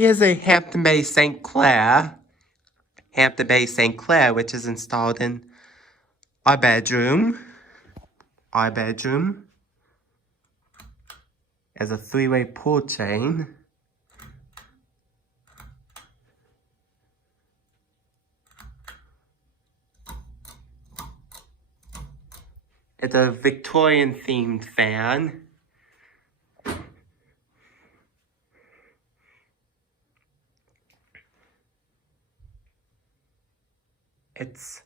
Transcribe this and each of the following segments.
Here's a Hampton Bay St. Clair, which is installed in our bedroom. Our bedroom as a three-way pull chain. It's a Victorian themed fan. It's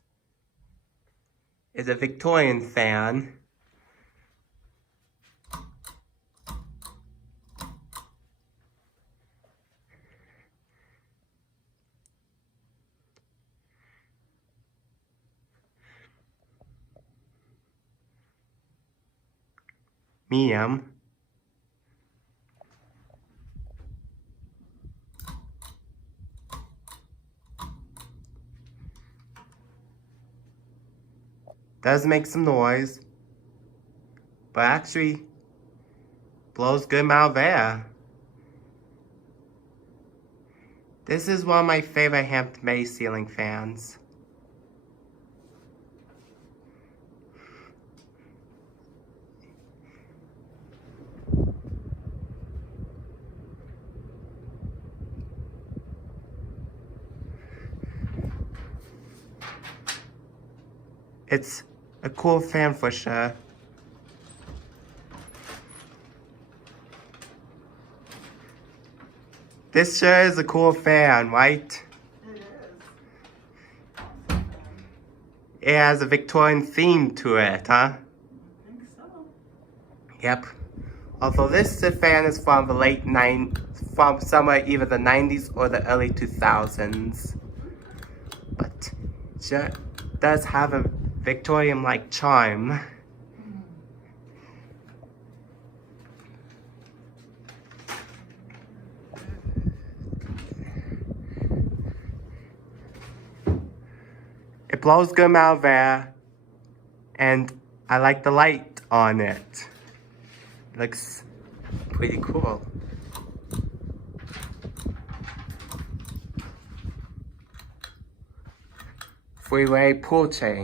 a Victorian fan. Medium. Does make some noise, but actually blows good amount of air. This is one of my favorite Hampton Bay ceiling fans. It's a cool fan for sure. This sure is a cool fan, right? It is. It has a Victorian theme to it, huh? I think so. Yep. Although this fan is from from somewhere either the 90s or the early 2000s. But sure does have a Victorian-like charm. It blows good amount of air, and I like the light on it. Looks pretty cool. Three-way pull chain.